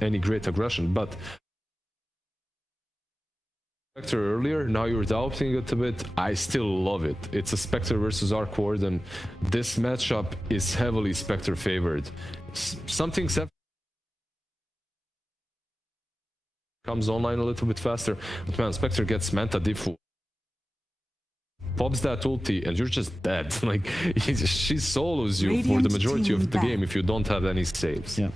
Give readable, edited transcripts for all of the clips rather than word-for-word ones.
any great aggression. But Spectre earlier, now you're doubting it a bit. I still love it. It's a Spectre versus Arc Warden. This matchup is heavily Spectre favored. Something comes online a little bit faster, but man, Spectre gets Manta Diffu, pops that ulti, and you're just dead. Like, she solos you for the majority of the game if you don't have any saves. Yeah.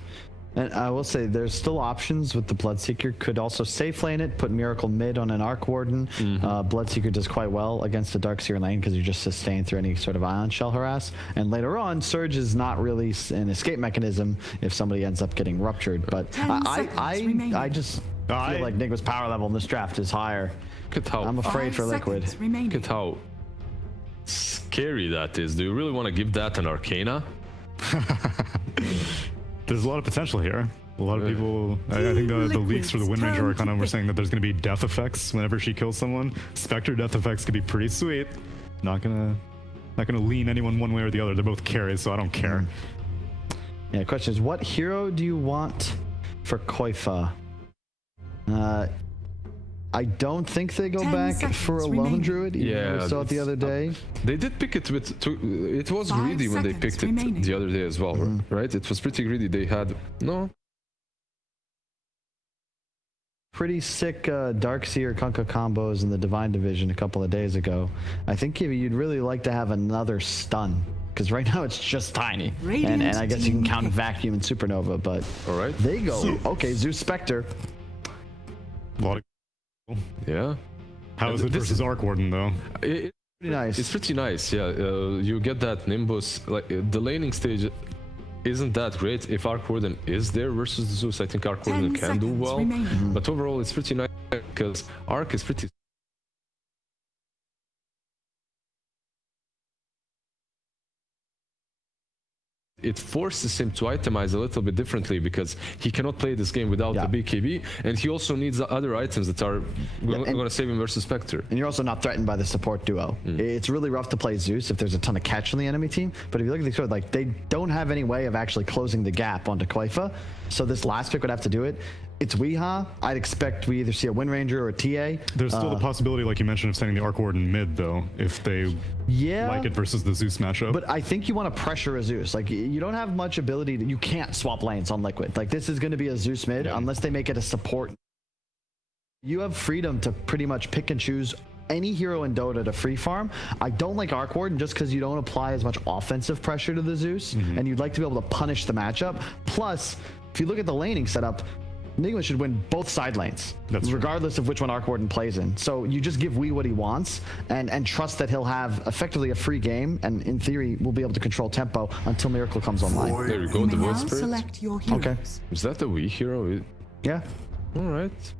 And I will say there's still options with the Bloodseeker. Could also safe lane it, put Miracle mid on an Arc Warden. Bloodseeker does quite well against the Darkseer lane because you just sustain through any sort of Ion Shell harass. And later on, Surge is not really an escape mechanism if somebody ends up getting ruptured. But I just feel like Nigma's power level in this draft is higher. I'm afraid for Liquid. Look at how scary that is. Do you really want to give that an Arcana? There's a lot of potential here. A lot of people, I think the leaks for the Wind Ranger Arcana were saying that there's going to be death effects whenever she kills someone. Spectre death effects could be pretty sweet. Not gonna lean anyone one way or the other. They're both carries, so I don't care. Yeah, the question is, what hero do you want for Koifa? I don't think they go back for a Lone Druid. Yeah, we saw it the other day. They did pick it with. It was greedy when they picked it the other day as well, right? It was pretty greedy. They had pretty sick Darkseer Kunkka combos in the Divine Division a couple of days ago. I think you'd really like to have another stun, because right now it's just tiny. And I guess you can count Vacuum and Supernova, but all right, they go. Okay, Zeus Spectre. A lot of How is it versus Arc Warden though? Pretty nice. It's pretty nice, yeah. You get that Nimbus. Like the laning stage isn't that great. If Arc Warden is there versus Zeus, I think Arc Warden can do well. But overall, it's pretty nice because Arc is pretty. It forces him to itemize a little bit differently because he cannot play this game without the BKB, and he also needs other items that are going to save him versus Spectre. And you're also not threatened by the support duo. It's really rough to play Zeus if there's a ton of catch on the enemy team, but if you look at the sort, like, they don't have any way of actually closing the gap onto Koifa, so this last pick would have to do it. It's Weeha. I'd expect we either see a Wind Ranger or a TA. There's still the possibility, like you mentioned, of sending the Arc Warden mid, though, if they like it versus the Zeus matchup. But I think you want to pressure a Zeus. Like, you don't have much ability. You can't swap lanes on Liquid. Like, this is going to be a Zeus mid unless they make it a support. You have freedom to pretty much pick and choose any hero in Dota to free farm. I don't like Arc Warden just because you don't apply as much offensive pressure to the Zeus, and you'd like to be able to punish the matchup. Plus, if you look at the laning setup, Nigma should win both side lanes, regardless of which one Arc Warden plays in. So you just give Wee what he wants and trust that he'll have effectively a free game, and in theory, we'll be able to control tempo until Miracle comes online. There we go, the Void Spirit. Okay. Is that the Wee hero? Yeah. All right.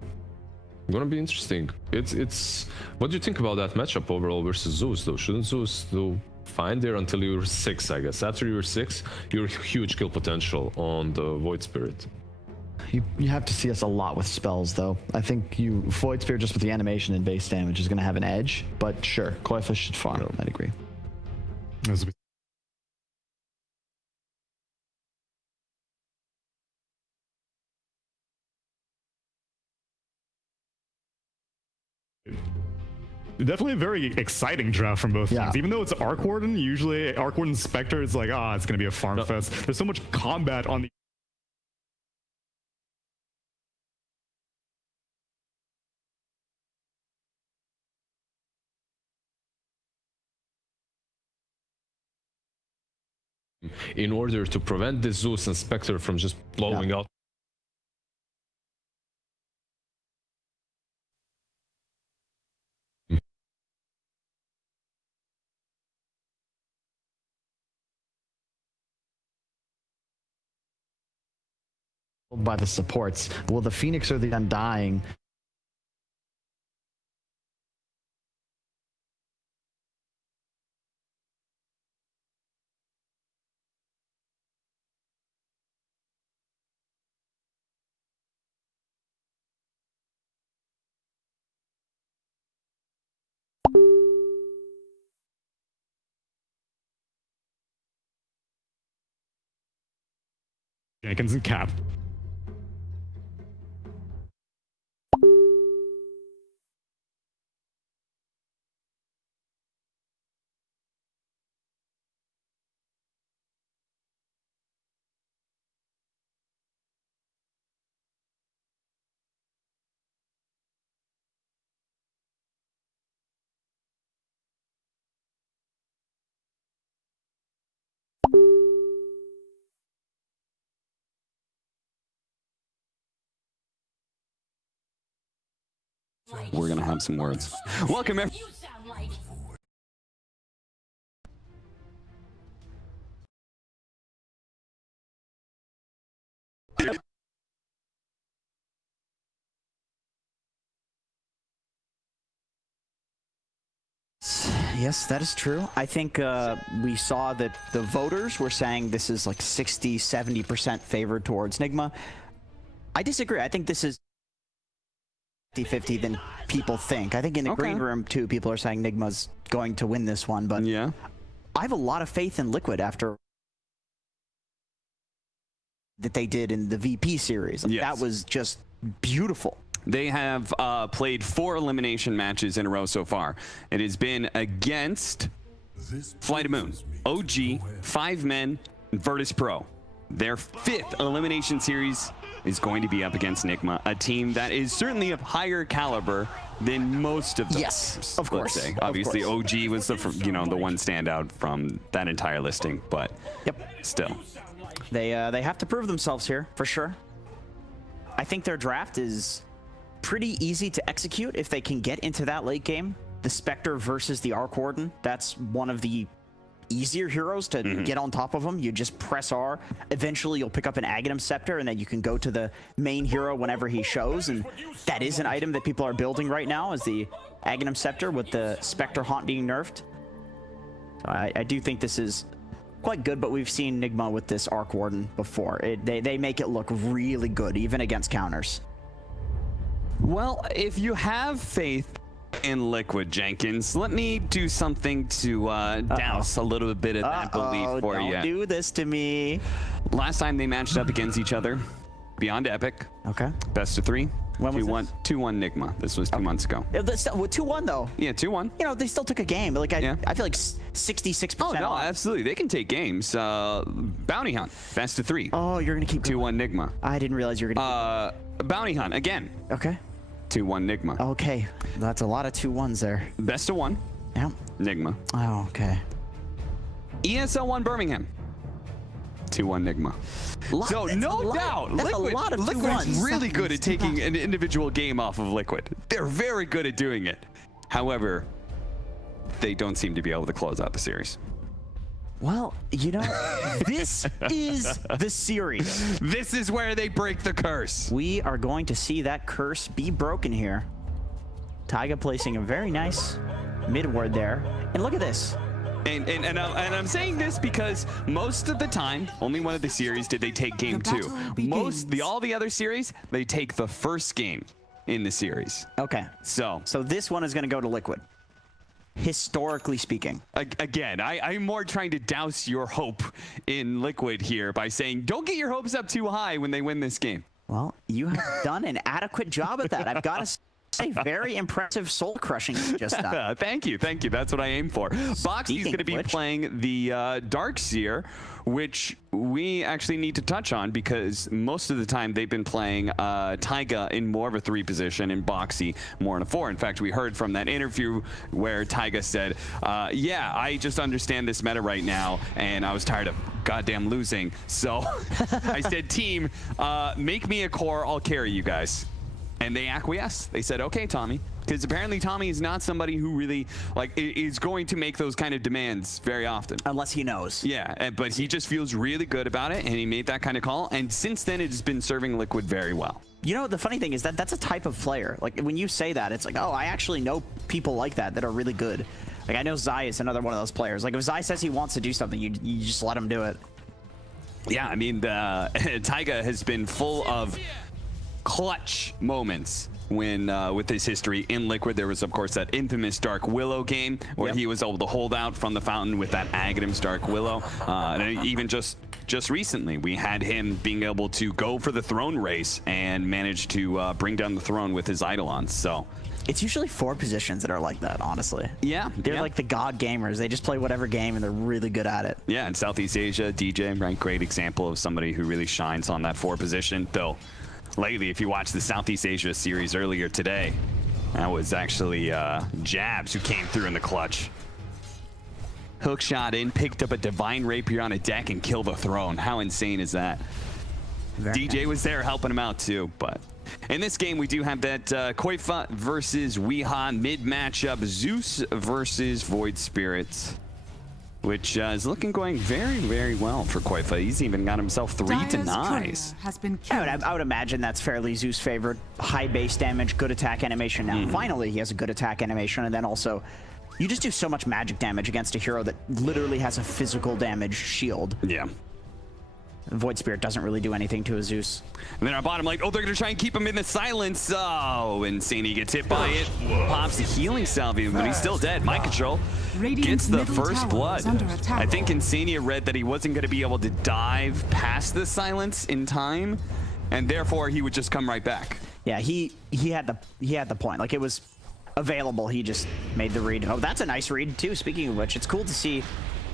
Gonna be interesting. It's. What do you think about that matchup overall versus Zeus, though? Shouldn't Zeus do fine there until you're 6, I guess? After you're 6, you're huge kill potential on the Void Spirit. You have to see us a lot with spells, though. I think Void Spirit just with the animation and base damage is going to have an edge, but sure, Koifa should farm. I'd agree. Definitely a very exciting draft from both teams. Even though it's Arc Warden, usually Arc Warden Spectre is like, it's going to be a farm fest. There's so much combat on the in order to prevent the Zeus and Spectre from just blowing out. By the supports. Well, the Phoenix or the Undying. Jenkins and Cap. we're gonna have some words. Welcome, everyone. Yes, that is true. I think we saw that the voters were saying this is like 60-70% favored towards Nigma. I disagree. I think this is 50-50 than people think. I think in the green room, too, people are saying Nigma's going to win this one. But yeah, I have a lot of faith in Liquid after that they did in the VP series. Like, that was just beautiful. They have played 4 elimination matches in a row so far. It has been against Flight of Moon, OG, 5 Men, and Virtus Pro. Their 5th elimination series is going to be up against Nigma, a team that is certainly of higher caliber than most of them. Yes, of course. Let's say. Obviously, OG was the the one standout from that entire listing, but still, they have to prove themselves here for sure. I think their draft is pretty easy to execute if they can get into that late game. The Spectre versus the Arc Warden, that's one of the easier heroes to get on top of them. You just press R. Eventually, you'll pick up an Aghanim Scepter, and then you can go to the main hero whenever he shows. And that is an item that people are building right now, is the Aghanim Scepter with the Spectre Haunt being nerfed. So I do think this is quite good, but we've seen Nigma with this Arc Warden before. They make it look really good, even against counters. Well, if you have faith in Liquid, Jenkins, let me do something to douse a little bit of that belief for you. Don't do this to me. Last time they matched up against each other, Beyond Epic. Okay. Best of 3. When was 2-1 Nigma. This was 2 months ago. 2-1 though. Yeah, 2-1. You know, they still took a game. Like I feel like 66%. Oh no, absolutely. They can take games. Bounty Hunt. Best of 3. Oh, you're gonna keep 2-1 Nigma. I didn't realize you were gonna. Bounty Hunt again. Okay. 2-1 Nigma. Okay, that's a lot of 2-1s there. Best of 1. Yeah. Nigma. Oh, okay. ESL 1 Birmingham. 2-1 Nigma. So no doubt, Liquid's really good at taking an individual game off of Liquid. They're very good at doing it. However, they don't seem to be able to close out the series. Well, you know, this is the series. This is where they break the curse. We are going to see that curse be broken here. Taiga placing a very nice mid ward there. And look at this. And I'm saying this because most of the time, only one of the series did they take game 2. All the other series, they take the first game in the series. Okay. So this one is going to go to Liquid. Historically speaking. Again, I'm more trying to douse your hope in Liquid here by saying, don't get your hopes up too high when they win this game. Well, you have done an adequate job at that. I've got to say, very impressive soul crushing you just done. Thank you. That's what I aim for. Boxy's going to be playing the Darkseer, which we actually need to touch on because most of the time they've been playing Taiga in more of a 3 position and Boxy more in a 4. In fact, we heard from that interview where Taiga said, yeah, I just understand this meta right now and I was tired of goddamn losing. So I said, team, make me a core, I'll carry you guys. And they acquiesced. They said, okay, Tommy. Because apparently Tommy is not somebody who really is going to make those kind of demands very often. Unless he knows. Yeah, but he just feels really good about it, and he made that kind of call. And since then, it has been serving Liquid very well. You know, the funny thing is that's a type of player. Like, when you say that, it's like, oh, I actually know people like that are really good. Like, I know Zai is another one of those players. Like, if Zai says he wants to do something, you just let him do it. Yeah, I mean, Taiga has been full of clutch moments when with his history in Liquid. There was, of course, that infamous Dark Willow game where he was able to hold out from the fountain with that Aghanim's Dark Willow. And even just recently, we had him being able to go for the throne race and manage to bring down the throne with his Eidolons. So it's usually 4 positions that are like that, honestly. Yeah. They're like the god gamers. They just play whatever game and they're really good at it. Yeah, in Southeast Asia, DJ, right? Great example of somebody who really shines on that 4 position, though. Lately, if you watch the Southeast Asia series earlier today, that was actually Jabs who came through in the clutch. Hook shot in, picked up a Divine Rapier on a deck and killed the throne. How insane is that? DJ was there helping him out too, but In this game, we do have that Koifa versus Weeha mid matchup, Zeus versus Void Spirits, which is going very, very well for Koifa. He's even got himself 3 denies. Has been killed. I would imagine that's fairly Zeus favored. High base damage, good attack animation. Now, finally, he has a good attack animation, and then also, you just do so much magic damage against a hero that literally has a physical damage shield. Yeah. Void Spirit doesn't really do anything to a Zeus. And then our bottom, like, oh, they're going to try and keep him in the silence. Oh, Insania gets hit by it. Pops the healing salve, but he's still dead. Mind control gets the first blood. I think Insania read that he wasn't going to be able to dive past the silence in time, and therefore he would just come right back. Yeah, he had the point. Like, it was available. He just made the read. Oh, that's a nice read, too. Speaking of which, it's cool to see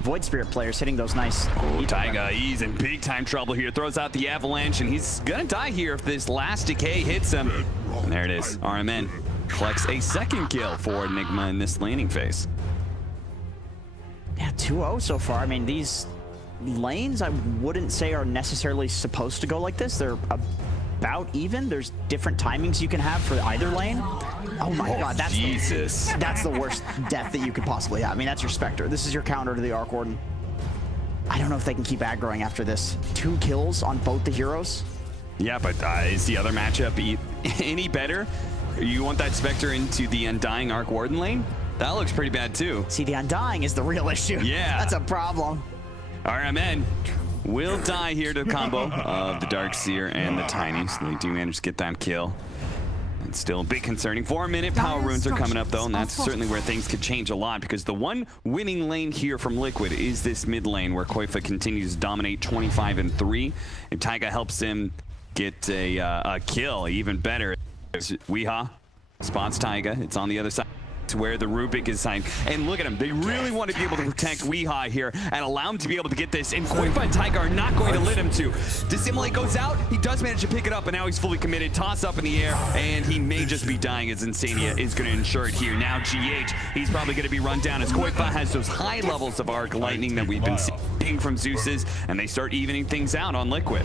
Void Spirit players hitting those nice... Oh, Taiga, he's in big time trouble here. Throws out the avalanche, and he's gonna die here if this last decay hits him. And there it is. RMN collects a second kill for Nigma in this laning phase. Yeah, 2-0 so far. I mean, these lanes I wouldn't say are necessarily supposed to go like this. They're about even. There's different timings you can have for either lane. Oh my god, that's Jesus. That's the worst death that you could possibly have. I mean, that's your Spectre. This is your counter to the Arc Warden. I don't know if they can keep aggroing after this. 2 kills on both the heroes. Yeah, but is the other matchup any better? You want that Spectre into the Undying Arc Warden lane? That looks pretty bad too. See, the Undying is the real issue. Yeah. That's a problem. RMN will die here to the combo of the Darkseer and the Tiny, so they do manage to get that kill. It's still a bit concerning. 4-minute power runes are coming up though, and that's certainly where things could change a lot, because the one winning lane here from Liquid is this mid lane where Koifa continues to dominate 25-3, and Taiga helps him get a kill. Even better, Weeha spots Taiga. It's on the other side where the Rubik is signed. And look at him. They really want to be able to protect Weeha here and allow him to be able to get this. And Koifa and Taiga are not going to let him to. Dissimulate goes out. He does manage to pick it up, and now he's fully committed. Toss up in the air, and he may just be dying as Insania is going to ensure it here. Now GH, he's probably going to be run down as Koifa has those high levels of Arc Lightning that we've been seeing from Zeus's, and they start evening things out on Liquid.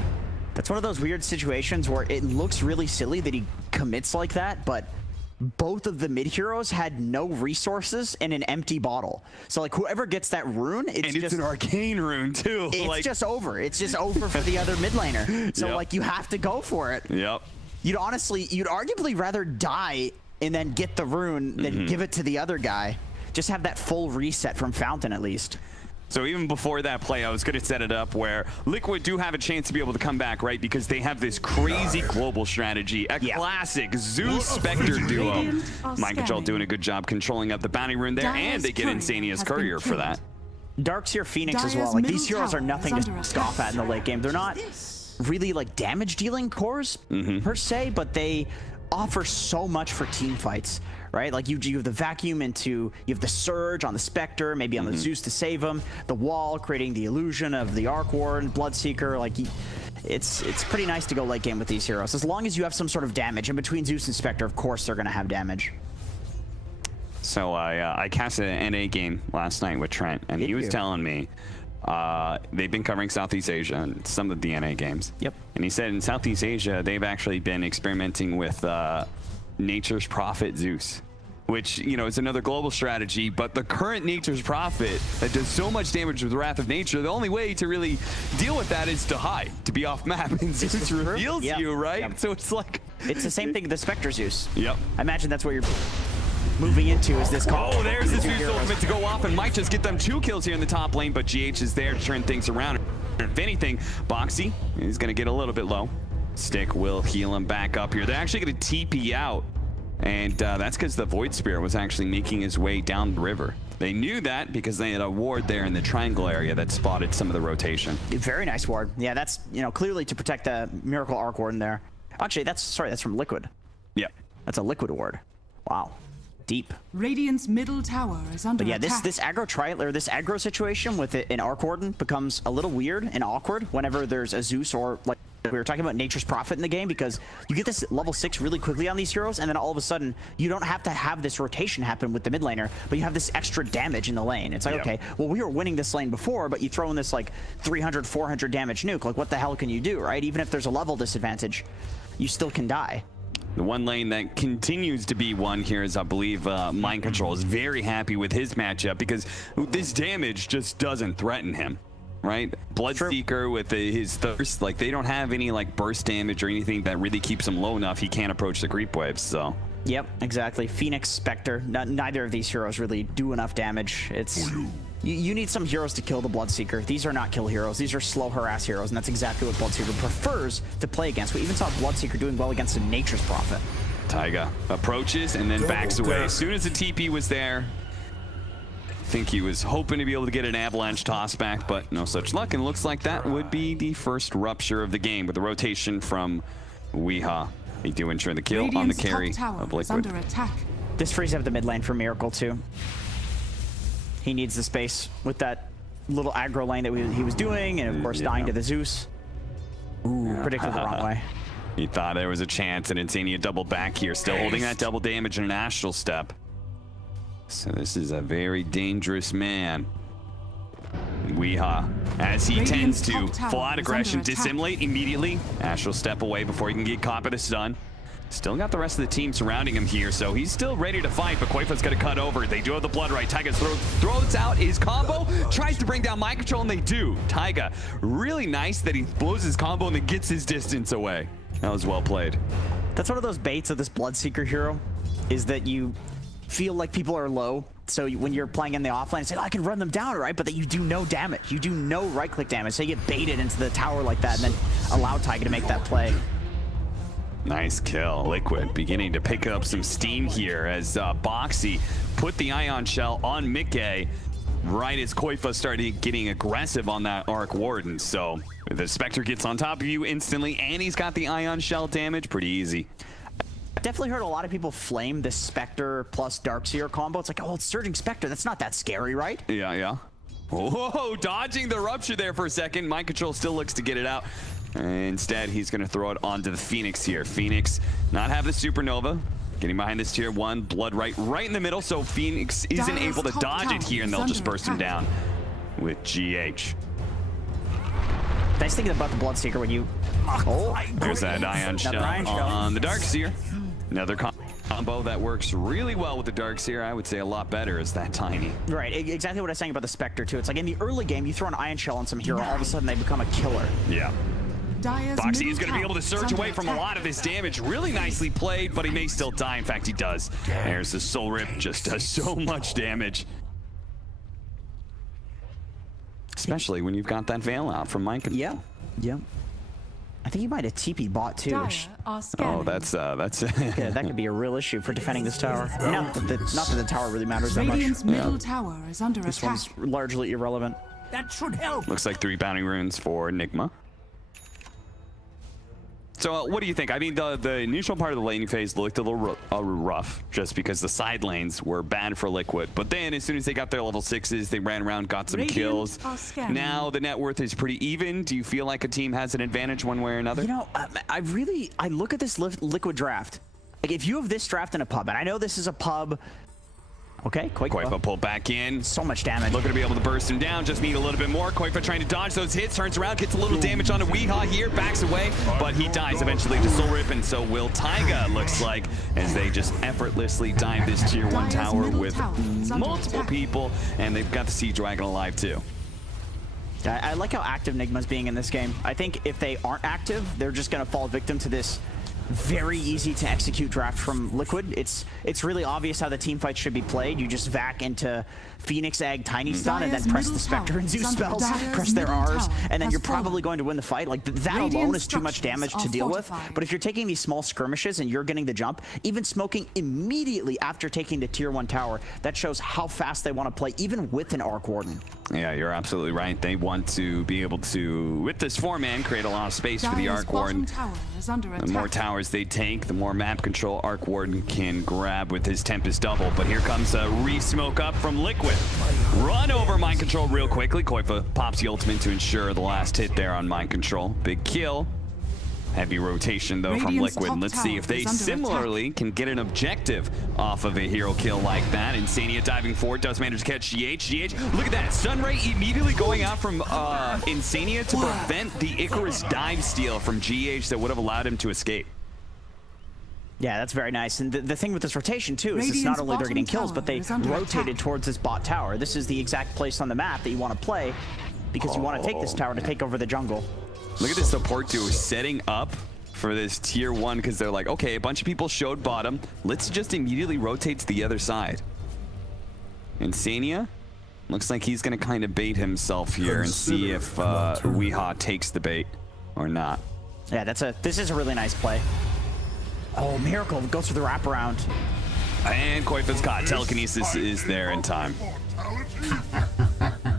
That's one of those weird situations where it looks really silly that he commits like that, but both of the mid heroes had no resources in an empty bottle. So like whoever gets that rune, it's just an arcane rune too. It's like, just over. It's just over for the other mid laner. So like you have to go for it. Yep. You'd arguably rather die and then get the rune than give it to the other guy. Just have that full reset from Fountain at least. So even before that play, I was going to set it up where Liquid do have a chance to be able to come back, right? Because they have this crazy global strategy, a classic Zeus Spectre duo. Mind Control doing a good job controlling up the bounty rune there, and they get Insania's Courier for that. Darkseer Phoenix as well. Like these heroes are nothing to scoff at in the late game. They're not really like damage dealing cores per se, but they offer so much for team fights. Right, like you have the vacuum you have the surge on the Spectre, maybe on the Zeus to save him, the wall creating the illusion of the Arc Warden, Bloodseeker. Like it's pretty nice to go late game with these heroes as long as you have some sort of damage. And between Zeus and Spectre, of course, they're going to have damage. So I casted an NA game last night with Trent, and he was telling me they've been covering Southeast Asia and some of the NA games. Yep. And he said in Southeast Asia they've actually been experimenting with Nature's Prophet Zeus, which, you know, is another global strategy, but the current Nature's Prophet that does so much damage with the Wrath of Nature, the only way to really deal with that is to hide, to be off map, and Zeus reveals you, right? Yep. So it's like... It's the same thing, the Spectre Zeus. Yep. I imagine that's what you're moving into, is this call. Oh, there's this Zeus ultimate to go off, and might just get them 2 kills here in the top lane, but GH is there to turn things around. If anything, Boxy is going to get a little bit low. Stick will heal him back up here. They're actually going to TP out, and that's because the Void Spirit was actually making his way down the river. They knew that because they had a ward there in the triangle area that spotted some of the rotation. Very nice ward. Yeah, that's, you know, clearly to protect the Miracle Arc Warden there. Actually, that's from Liquid. Yep. That's a Liquid ward. Wow. Deep. Radiant's middle tower is under But yeah, attack. this aggro situation with an Arc Warden becomes a little weird and awkward whenever there's a Zeus or, like we were talking about, Nature's Prophet in the game, because you get this level 6 really quickly on these heroes, and then all of a sudden you don't have to have this rotation happen with the mid laner, but you have this extra damage in the lane. It's like, okay, well, we were winning this lane before, but you throw in this like 300, 400 damage nuke. Like, what the hell can you do, right? Even if there's a level disadvantage, you still can die. The one lane that continues to be one here is, I believe, Mind Control is very happy with his matchup because this damage just doesn't threaten him, right? Bloodseeker with his thirst, like they don't have any like burst damage or anything that really keeps him low enough. He can't approach the creep waves, so. Yep, exactly. Phoenix, Spectre, neither of these heroes really do enough damage. It's you need some heroes to kill the Bloodseeker. These are not kill heroes. These are slow harass heroes, and that's exactly what Bloodseeker prefers to play against. We even saw Bloodseeker doing well against a Nature's Prophet. Taiga approaches and then backs away. As soon as the TP was there, I think he was hoping to be able to get an avalanche toss back, but no such luck. And looks like that would be the first rupture of the game with the rotation from Weeha. They do ensure the kill on the carry of Liquid. This frees up the mid lane for Miracle too. He needs the space with that little aggro lane that he was doing, and of course dying to the Zeus. Ooh, predicted the wrong way. He thought there was a chance, and Insania doubled back here, still holding that double damage in an astral step. So this is a very dangerous man. Weeha, as he tends to, full out aggression, dissimulate immediately. Astral step away before he can get caught by the stun. Still got the rest of the team surrounding him here, so he's still ready to fight, but Koifa's gonna cut over. They do have the blood right. Taiga throws out his combo, tries to bring down Mind Control, and they do. Taiga, really nice that he blows his combo and then gets his distance away. That was well played. That's one of those baits of this Bloodseeker hero, is that you feel like people are low, so when you're playing in the offlane, it's like, oh, I can run them down, right? But that you do no damage. You do no right-click damage, so you get baited into the tower like that and then allow Taiga to make that play. Nice kill. Liquid beginning to pick up some steam here as Boxy put the Ion Shell on Mickey right as Koifa started getting aggressive on that Arc Warden. So the Spectre gets on top of you instantly, and he's got the Ion Shell damage. Pretty easy. I've definitely heard a lot of people flame this Spectre plus Darkseer combo. It's like, oh, it's Surging Spectre. That's not that scary, right? Yeah, yeah. Whoa, dodging the rupture there for a second. Mind Control still looks to get it out. Instead, he's going to throw it onto the Phoenix here. Phoenix not have the Supernova. Getting behind this tier 1. Blood right in the middle, so Phoenix isn't able to dodge it here, and they'll just burst him down with GH. Nice thing about the Bloodseeker when you... Oh, there's that Ion Shell on the Darkseer. Another combo that works really well with the Darkseer. I would say a lot better is that Tiny. Right, exactly what I was saying about the Spectre too. It's like in the early game, you throw an Ion Shell on some hero, all of a sudden they become a killer. Yeah. Boxy is going to be able to surge away from a lot of this damage. Really nicely played, but he may still die. In fact, he does. There's the Soul Rip, just does so much damage. Especially when you've got that Veil out from Mind Control. Yeah, yeah. I think he might have TP bot too. Oh, that's yeah, that could be a real issue for defending this tower. Not that the tower really matters that much. Radiant's middle tower is under this attack. one's largely irrelevant. That should help. Looks like 3 bounding runes for Nigma. So what do you think? I mean, the initial part of the laning phase looked a little rough just because the side lanes were bad for Liquid. But then as soon as they got their level 6s, they ran around, got some kills. Now the net worth is pretty even. Do you feel like a team has an advantage one way or another? You know, I look at this Liquid draft. Like if you have this draft in a pub, and I know this is a pub. Okay, Koifa pulled back in. So much damage. Looking to be able to burst him down. Just need a little bit more. Koifa trying to dodge those hits. Turns around, gets a little damage onto Weeha here. Backs away, but he dies eventually to Soul Rip, and so will Taiga, looks like, as they just effortlessly dive this tier 1 tower with multiple people, and they've got the Sea Dragon alive too. I like how active Nigma's being in this game. I think if they aren't active, they're just going to fall victim to this very easy to execute draft from Liquid. It's really obvious how the team fight should be played. You just vac into Phoenix Egg, Tiny Stun, and then press the Spectre and Zeus spells, press their Rs, and then you're probably going to win the fight. Like that alone is too much damage to deal with. But if you're taking these small skirmishes and you're getting the jump, even smoking immediately after taking the tier 1 tower, that shows how fast they want to play, even with an Arc Warden. Yeah, you're absolutely right. They want to be able to, with this 4-man, create a lot of space for the Arc Warden. The more towers they take, the more map control Arc Warden can grab with his Tempest Double. But here comes a re-smoke up from Liquid. Run over Mind Control real quickly. Koifa pops the ultimate to ensure the last hit there on Mind Control. Big kill. Heavy rotation though from Liquid. Let's see if they similarly can get an objective off of a hero kill like that. Insania diving forward, does manage to catch GH. Look at that, Sunray immediately going out from Insania to prevent the Icarus dive steal from GH that would have allowed him to escape. Yeah, that's very nice. And the thing with this rotation, too, is it's not only they're getting kills, but they rotated towards this bot tower. This is the exact place on the map that you want to play because you want to take this tower to take over the jungle. Look at this support duo setting up for this tier 1 because they're like, okay, a bunch of people showed bottom. Let's just immediately rotate to the other side. Insania looks like he's going to kind of bait himself here and see if Weehaw takes the bait or not. Yeah, this is a really nice play. Oh, Miracle goes for the wraparound. And Koifa's caught. Telekinesis is there in time.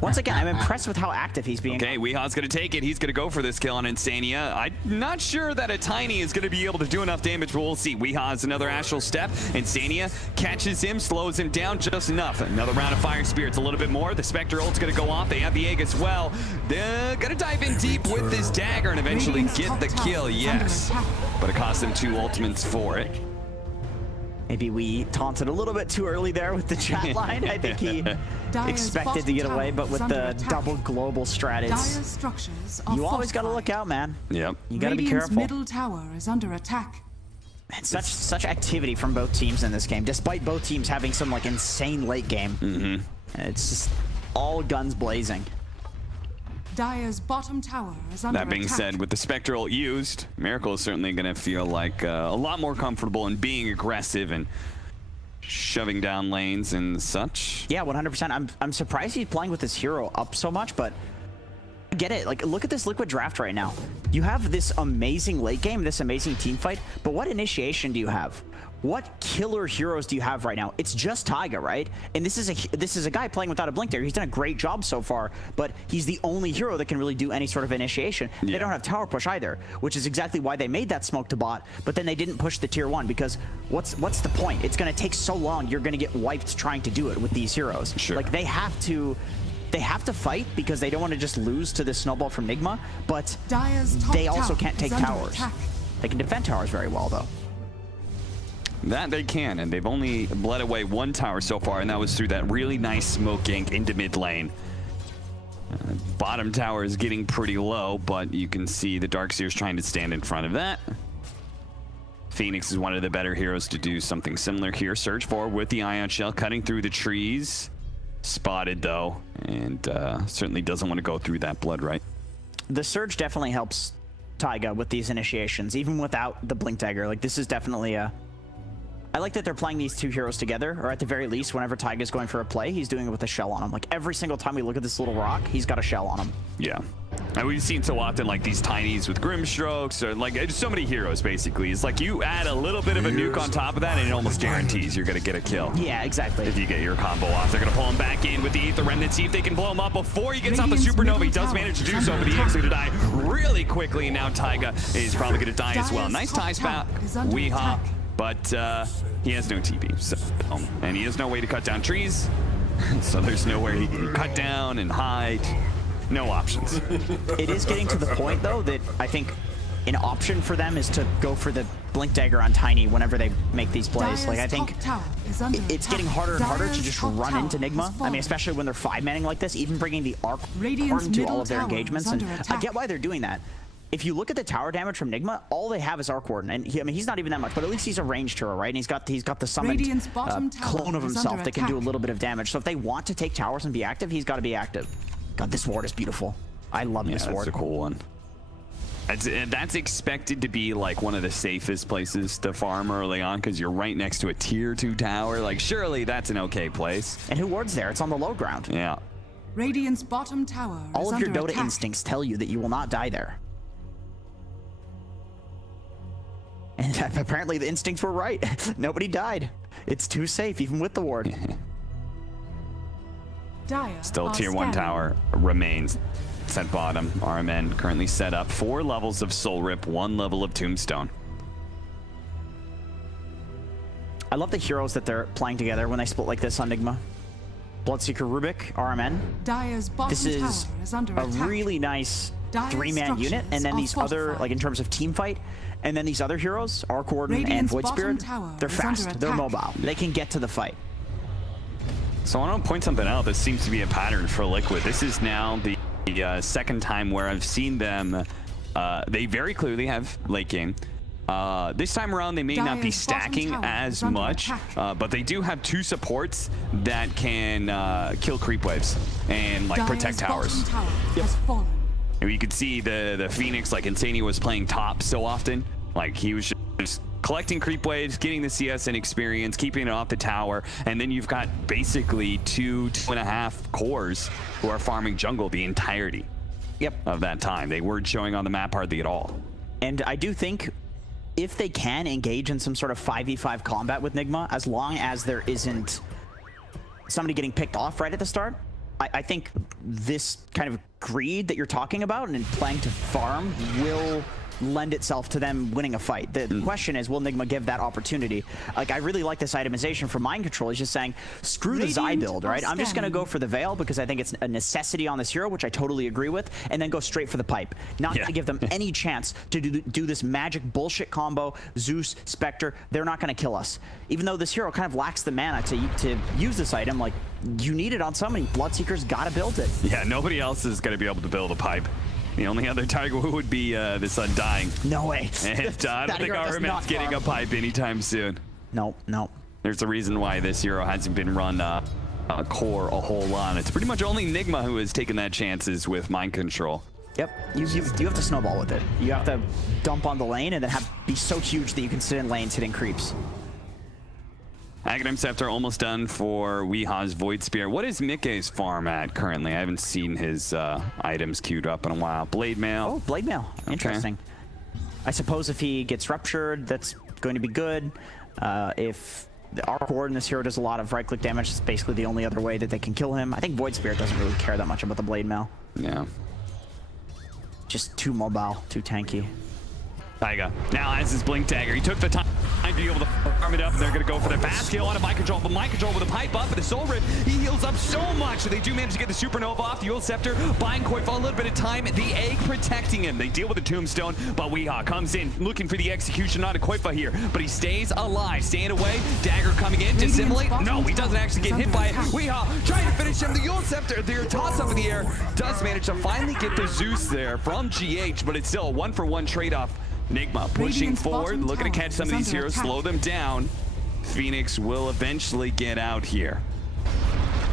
Once again, I'm impressed with how active he's being. Okay, Weehaw's going to take it. He's going to go for this kill on Insania. I'm not sure that a Tiny is going to be able to do enough damage, but we'll see. Weehaw has another astral step. Insania catches him, slows him down just enough. Another round of Fire Spirits, a little bit more. The Spectre ult's going to go off. They have the egg as well. They're going to dive in deep with this dagger and eventually get the kill, yes. But it cost them 2 ultimates for it. Maybe we taunted a little bit too early there with the chat line. I think he expected to get away, but with the double global strat, you always got to look out, man. Yep. You got to be careful. Middle tower is under attack. And such activity from both teams in this game, despite both teams having some like insane late game. It's just all guns blazing. Dire's bottom tower is under That being attack. said, with the Spectral used, Miracle is certainly going to feel like a lot more comfortable in being aggressive and shoving down lanes and such. Yeah, 100%. I'm surprised he's playing with his hero up so much, but I get it. Like, look at this Liquid draft right now. You have this amazing late game, this amazing team fight, but what initiation do you have? What killer heroes do you have right now? It's just Taiga, right? And this is a guy playing without a blink dagger. He's done a great job so far, but he's the only hero that can really do any sort of initiation. They don't have tower push either, which is exactly why they made that smoke to bot, but then they didn't push the tier 1 because what's the point? It's going to take so long. You're going to get wiped trying to do it with these heroes. Sure. Like they have to fight because they don't want to just lose to this snowball from Nigma, but they also can't take towers. They can defend towers very well, though. That they can, and they've only bled away 1 tower so far, and that was through that really nice smoke gank into mid lane. Bottom tower is getting pretty low, but you can see the Darkseer's trying to stand in front of that. Phoenix is one of the better heroes to do something similar here. Surge forward with the Ion Shell, cutting through the trees. Spotted, though, and certainly doesn't want to go through that blood right. The Surge definitely helps Taiga with these initiations, even without the Blink Dagger. Like, this is definitely a... I like that they're playing these 2 heroes together, or at the very least, whenever Taiga's going for a play, he's doing it with a shell on him. Like, every single time we look at this little rock, he's got a shell on him. Yeah. And we've seen so often, like, these tinies with Grimstrokes, or, like, so many heroes, basically. It's like you add a little bit of a nuke on top of that, and it almost guarantees you're going to get a kill. Yeah, exactly. If you get your combo off. They're going to pull him back in with the Aether Remnant, see if they can blow him up before he gets out the Supernova. He does manage to do so, but he actually to die really quickly, and now Taiga is probably going to die as well. Nice tie spout, Weehaw, but he has no TP, so, and he has no way to cut down trees, so there's nowhere he can cut down and hide. No options. It is getting to the point, though, that I think an option for them is to go for the Blink Dagger on Tiny whenever they make these plays. Like, I think it's getting harder and harder to just run into Nigma. I mean, especially when they're 5-manning like this, even bringing the Arc into all of their engagements. And I get why they're doing that. If you look at the tower damage from Nigma, all they have is Arc Warden, and I mean, he's not even that much, but at least he's a ranged hero, right? And he's got the summoned clone of himself that can do a little bit of damage. So if they want to take towers and be active, he's got to be active. God, this ward is beautiful. I love this ward. That's a cool one. That's expected to be like one of the safest places to farm early on because you're right next to a tier 2 tower. Like, surely that's an okay place. And who wards there? It's on the low ground. Yeah. Radiant's bottom tower all of your Dota attack. instincts tell you that you will not die there. And apparently the instincts were right. Nobody died. It's too safe, even with the ward. Still tier 1 tower remains. Set bottom. RMN currently set up 4 levels of Soul Rip, 1 level of Tombstone. I love the heroes that they're playing together when they split like this on Nigma. Bloodseeker Rubik, RMN. This is a really nice 3-man unit, and then these other, like in terms of team fight, and then these other heroes, Arc Warden and Void Spirit, they're fast, they're mobile, they can get to the fight. So I want to point something out that seems to be a pattern for Liquid. This is now the second time where I've seen them, they very clearly have late game. This time around, they may not be Dire's bottom stacking tower as is under much, attack. but they do have 2 supports that can kill creep waves and like protect towers. Bottom tower has fallen. And you could see the Phoenix, like Insania was playing top so often. Like he was just collecting creep waves, getting the CS and experience, keeping it off the tower, and then you've got basically 2.5 cores who are farming jungle the entirety of that time. They weren't showing on the map hardly at all. And I do think if they can engage in some sort of 5v5 combat with Nigma, as long as there isn't somebody getting picked off right at the start, I think this kind of greed that you're talking about and playing to farm will lend itself to them winning a fight. The question is, will Nigma give that opportunity? Like, I really like this itemization for mind control. He's just saying, screw the Zai build, right? I'm just going to go for the Veil because I think it's a necessity on this hero, which I totally agree with, and then go straight for the pipe. Not going to give them any chance to do this magic bullshit combo, Zeus, Spectre. They're not going to kill us. Even though this hero kind of lacks the mana to use this item, like, you need it on somebody. Bloodseeker's got to build it. Yeah, nobody else is going to be able to build a pipe. The only other Tiger would be this Undying. No way. And I don't think Armin's getting a pipe anytime soon. No. There's a reason why this hero hasn't been run core a whole lot. It's pretty much only Nigma who has taken that chances with mind control. Yep, you have to snowball with it. You have to dump on the lane and then be so huge that you can sit in lanes hitting creeps. Aghanim Scepter almost done for Weeha's Void Spear. What is Mickey's farm at currently? I haven't seen his items queued up in a while. Blade Mail. Oh, Blade Mail. Interesting. I suppose if he gets ruptured, that's going to be good. If the Arc Ward in this hero does a lot of right-click damage, it's basically the only other way that they can kill him. I think Void Spirit doesn't really care that much about the Blade Mail. Yeah. Just too mobile, too tanky. Taiga now has his Blink Dagger. He took the time to be able to farm it up, and they're going to go for the fast kill on a mind control. But mind control with a pipe up and a Soul Rip, he heals up so much. So they do manage to get the Supernova off. The Eul Scepter buying Koifa a little bit of time. The egg protecting him. They deal with the Tombstone, but Weeha comes in looking for the execution on a Koifa here. But he stays alive, staying away. Dagger coming in, dissimulate. No, he doesn't actually get hit by it. Weeha trying to finish him. The Eul Scepter, their toss up in the air, does manage to finally get the Zeus there from GH, but it's still a 1-for-1 trade-off. Nigma pushing forward, looking to catch some of these heroes, slow them down. Phoenix will eventually get out here.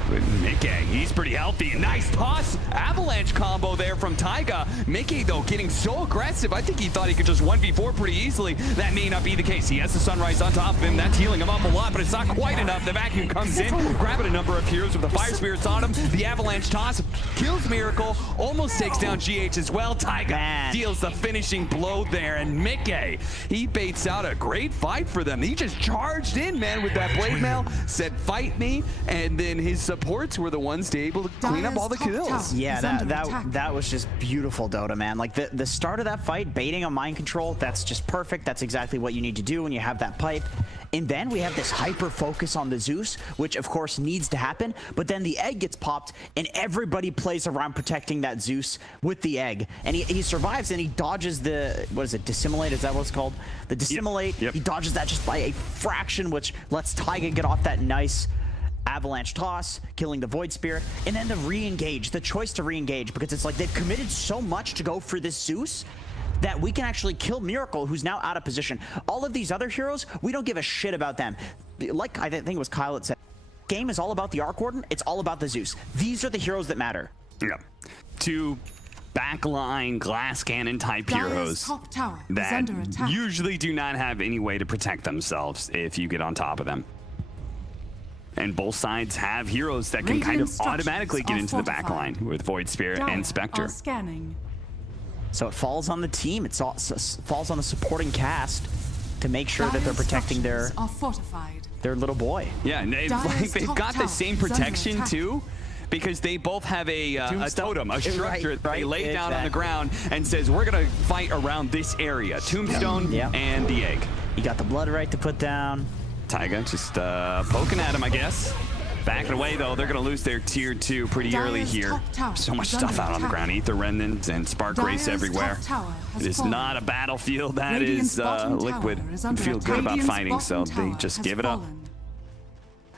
But Mickey, he's pretty healthy. Nice toss. Avalanche combo there from Taiga. Mickey, though, getting so aggressive. I think he thought he could just 1v4 pretty easily. That may not be the case. He has the Sunrise on top of him. That's healing him up a lot, but it's not quite enough. The vacuum comes in, grabbing a number of heroes with the Fire Spirits on him. The Avalanche toss kills Miracle, almost takes down GH as well. Taiga deals the finishing blow there, and Mickey, he baits out a great fight for them. He just charged in, man, with that Blade Mail, said, fight me, and then his supports were the ones to able to clean up all the kills. Yeah, that was just beautiful, Dota, man. Like the start of that fight, baiting on mind control, that's just perfect. That's exactly what you need to do when you have that pipe. And then we have this hyper focus on the Zeus, which of course needs to happen, but then the egg gets popped and everybody plays around protecting that Zeus with the egg. And he survives and he dodges the, what is it, dissimulate, is that what it's called? The dissimulate, Yep. He dodges that just by a fraction, which lets Taiga get off that nice Avalanche toss, killing the Void Spirit, and then the re-engage, the choice to re-engage, because it's like they've committed so much to go for this Zeus that we can actually kill Miracle, who's now out of position. All of these other heroes, we don't give a shit about them. Like I think it was Kyle that said, game is all about the Arc Warden, it's all about the Zeus. These are the heroes that matter. Yeah. Two backline glass cannon type heroes top tower is that under attack. usually do not have any way to protect themselves if you get on top of them. And both sides have heroes that can kind of automatically get into the back line with Void Spirit and Spectre. Scanning. So it falls on the team, it falls on the supporting cast to make sure that they're protecting their little boy. Yeah, and they've got the same protection too, because they both have a totem, a structure that they lay down on the ground and says, we're going to fight around this area. Tombstone and the egg. You got the blood right to put down. Taiga just poking at him, I guess. Backing away, though. They're going to lose their tier 2 pretty early here. So much stuff out on the ground. Ether Remnants and Spark Race everywhere. It is not a battlefield that is liquid and feel good about fighting, so they just give it up.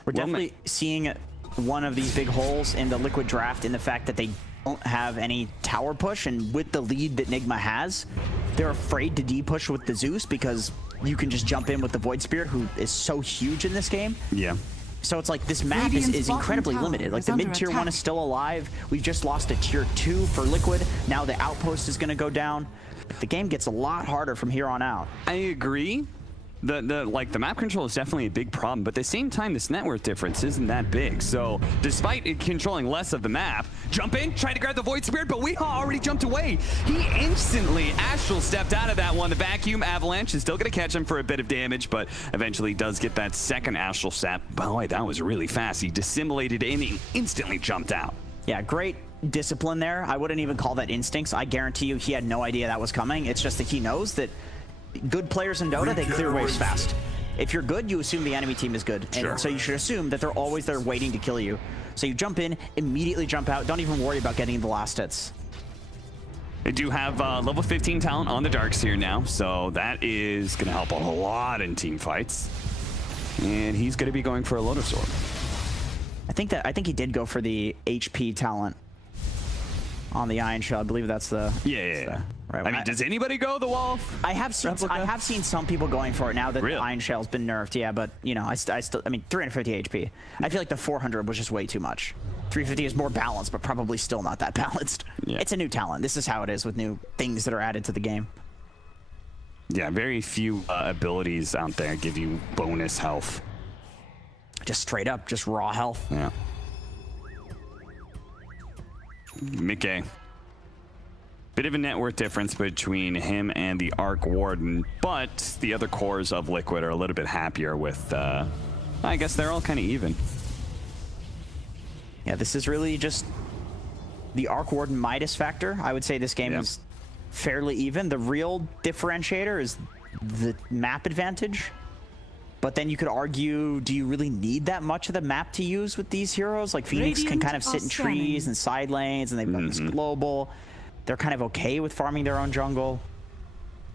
We're definitely seeing one of these big holes in the liquid draft in the fact that they don't have any tower push, and with the lead that Nigma has, they're afraid to D-push with the Zeus because you can just jump in with the Void Spirit, who is so huge in this game. Yeah. So it's like this map is incredibly limited. Like the mid-tier 1 is still alive. We just lost a tier 2 for Liquid. Now the outpost is going to go down. The game gets a lot harder from here on out. I agree. The map control is definitely a big problem, but at the same time, this net worth difference isn't that big. So despite it controlling less of the map, jump in, try to grab the Void Spirit, but Weehaw already jumped away. He instantly astral stepped out of that one. The vacuum avalanche is still going to catch him for a bit of damage, but eventually does get that second astral step. Boy, that was really fast. He dissimulated in, he instantly jumped out. Yeah, great discipline there. I wouldn't even call that instincts. I guarantee you he had no idea that was coming. It's just that he knows that good players in Dota, they clear waves fast. If you're good, you assume the enemy team is good. And so you should assume that they're always there waiting to kill you. So you jump in, immediately jump out. Don't even worry about getting the last hits. They do have level 15 talent on the Darkseer now, so that is going to help a lot in team fights. And he's going to be going for a Lotus Orb. I think he did go for the HP talent on the Iron Shell. I believe that's the right. I mean, does anybody go the Wolf? I have seen some people going for it now that the Iron Shell's been nerfed. Yeah, but you know, I mean 350 HP. I feel like the 400 was just way too much. 350 is more balanced, but probably still not that balanced. Yeah. It's a new talent. This is how it is with new things that are added to the game. Yeah, very few abilities out there give you bonus health. Just straight up, just raw health. Yeah. Mickey. Bit of a net worth difference between him and the Arc Warden, but the other cores of Liquid are a little bit happier with, I guess they're all kind of even. Yeah, this is really just the Arc Warden Midas factor. I would say this game is fairly even. The real differentiator is the map advantage. But then you could argue, do you really need that much of the map to use with these heroes? Like Phoenix can kind of sit in trees and side lanes, and they've got this global. They're kind of okay with farming their own jungle.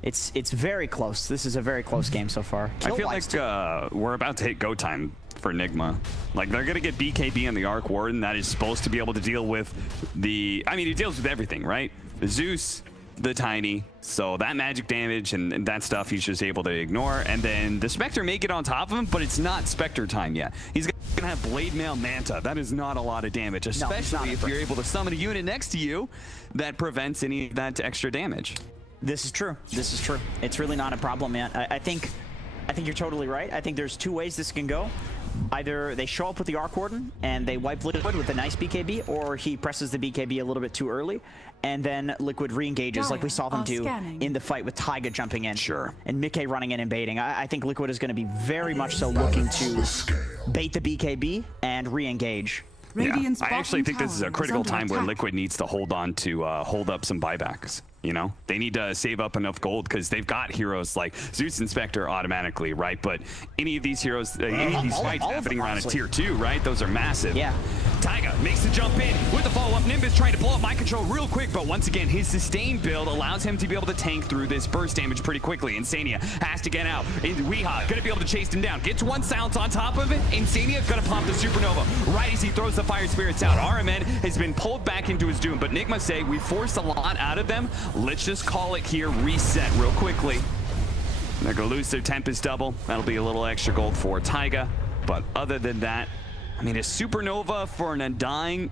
It's very close. This is a very close game so far. I feel like we're about to hit go time for Nigma. Like, they're going to get BKB on the Arc Warden. That is supposed to be able to deal with the... I mean, it deals with everything, right? The Zeus, the Tiny, so that magic damage and that stuff he's just able to ignore. And then the Spectre may get on top of him, but it's not Spectre time yet. He's gonna have Blade Mail Manta. That is not a lot of damage, especially if you're able to summon a unit next to you that prevents any of that extra damage. This is true. This is true. It's really not a problem, man. I think you're totally right. I think there's two ways this can go. Either they show up with the Arc Warden and they wipe Liquid with a nice BKB, or he presses the BKB a little bit too early, and then Liquid re-engages like we saw them do in the fight with Taiga jumping in. Sure. And Mickey running in and baiting. I think Liquid is going to be very much so looking to bait the BKB and re-engage. Yeah, I actually think this is a critical time where Liquid needs to hold on to hold up some buybacks. You know, they need to save up enough gold because they've got heroes like Zeus and Spectre automatically, right? But any of these heroes, any of these fights happening around a tier 2, right? Those are massive. Yeah. Taiga makes the jump in with the follow-up. Nimbus trying to blow up mind control real quick, but once again, his sustain build allows him to be able to tank through this burst damage pretty quickly. Insania has to get out. Weehaw gonna be able to chase him down. Gets one silence on top of it. Insania gonna pop the supernova right as he throws the fire spirits out. RMN has been pulled back into his doom, but Nigma say we forced a lot out of them. Let's just call it here, reset real quickly. They're gonna lose their Tempest double. That'll be a little extra gold for Taiga. But other than that, I mean, a supernova for an undying,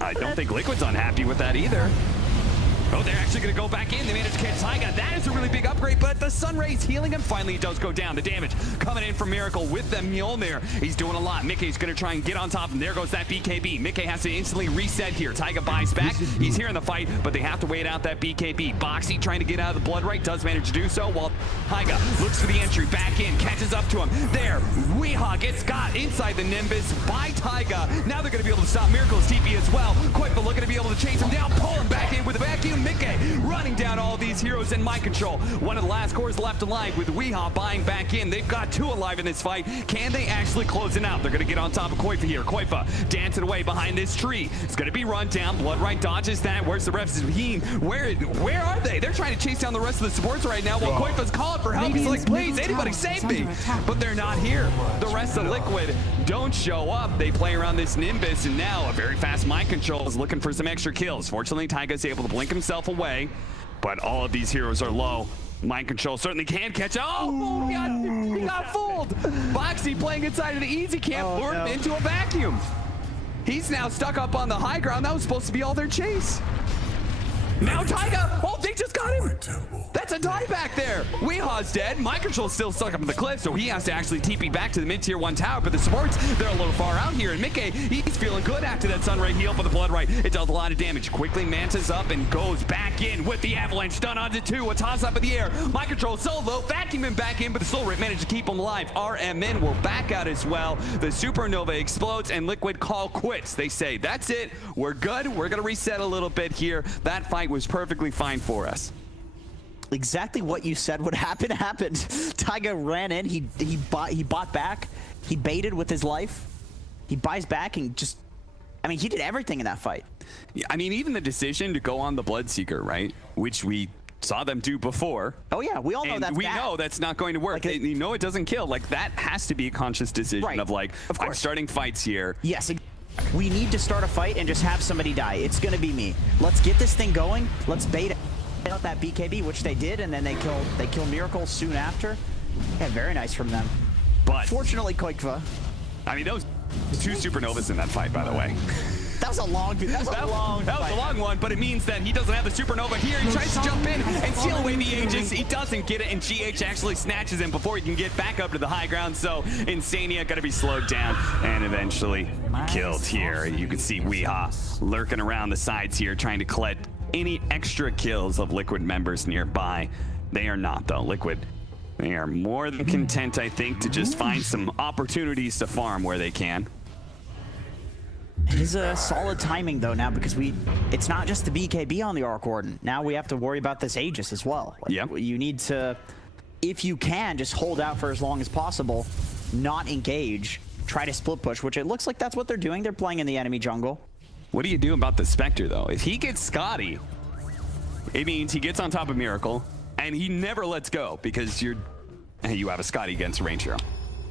I don't think Liquid's unhappy with that either. Oh, they're actually going to go back in. They managed to catch Taiga. That is a really big upgrade, but the Sun Rays healing him. Finally, it does go down. The damage coming in from Miracle with the Mjolnir. He's doing a lot. Mickey's going to try and get on top of him. There goes that BKB. Mickey has to instantly reset here. Taiga buys back. He's here in the fight, but they have to wait out that BKB. Boxy trying to get out of the Blood Right does manage to do so, while Taiga looks for the entry. Back in, catches up to him. There, Weehaw gets got inside the Nimbus by Taiga. Now they're going to be able to stop Miracle's TP as well. Quite looking to be able to chase him down, pull him back in with a vacuum. Mickey running down all these heroes in mind control. One of the last cores left alive with Weehaw buying back in. They've got two alive in this fight. Can they actually close it out? They're going to get on top of Koifa here. Koifa dancing away behind this tree. It's going to be run down. Blood Right dodges that. Where's the rest of Heen? Where are they? They're trying to chase down the rest of the supports right now while Koifa's calling for help. He's like, please, anybody save me. But they're not here. The rest of Liquid don't show up. They play around this Nimbus, and now a very fast mind control is looking for some extra kills. Fortunately, Taiga's able to blink himself away, but all of these heroes are low. Mind control certainly can catch. Oh, he got fooled. Boxy playing inside of the easy camp, lured him into a vacuum. He's now stuck up on the high ground. That was supposed to be all their chase. Now Taiga, oh, they just got him. That's a dieback there. Weeha's dead. Mind control's still stuck up on the cliff, so he has to actually TP back to the mid-tier 1 tower, but the supports, they're a little far out here, and Mickey, he's feeling good after that Sunray heal for the Blood Right. It dealt a lot of damage. Quickly mantas up and goes back in with the avalanche stun onto 2. A toss up in the air. Mind control solo, vacuum him back in, but the Soul Rip managed to keep him alive. RMN will back out as well. The Supernova explodes, and Liquid call quits. They say, that's it. We're good. We're going to reset a little bit here. That fight was perfectly fine for us. Exactly what you said would happen happened. Taiga ran in, he bought back, he baited with his life, he buys back and just, I mean, he did everything in that fight. Yeah, I mean, even the decision to go on the Bloodseeker, right, which we saw them do before. Oh yeah, we all know and we know that's not going to work. Like you know it doesn't kill. Like, that has to be a conscious decision right. of like, of course. I'm starting fights here. Yes, we need to start a fight and just have somebody die. It's gonna be me. Let's get this thing going. Let's bait out that BKB, which they did, and then they kill Miracle soon after. Yeah, very nice from them. But fortunately, Koikva. I mean, those 2 supernovas in that fight, by the way. That was a long one, but it means that he doesn't have the supernova here. He tries to jump in and steal away the Aegis. He doesn't get it, and GH actually snatches him before he can get back up to the high ground. So Insania gonna be slowed down and eventually killed here. You can see Weeha lurking around the sides here, trying to collect any extra kills of Liquid members nearby. They are not, though. Liquid, they are more than content, I think, to just find some opportunities to farm where they can. It is a solid timing though now, because it's not just the BKB on the Arc Warden. Now we have to worry about this Aegis as well. Like, yeah. You need to, if you can, just hold out for as long as possible, not engage, try to split push, which it looks like that's what they're doing. They're playing in the enemy jungle. What do you do about the Spectre, though? If he gets Scotty, it means he gets on top of Miracle, and he never lets go, because you have a Scotty against a range hero.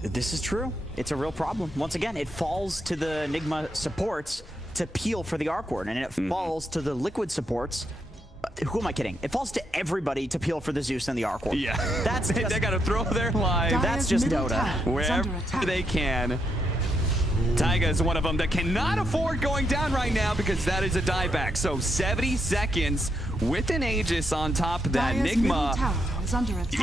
This is true. It's a real problem. Once again, it falls to the Nigma supports to peel for the Arc Warden, and it falls to the Liquid supports. Who am I kidding? It falls to everybody to peel for the Zeus and the Arc Warden. Yeah. That's just, they gotta throw their lives. That's just Dota. Wherever they can. Taiga is one of them that cannot afford going down right now, because that is a dieback. So 70 seconds with an Aegis on top of that. Nigma.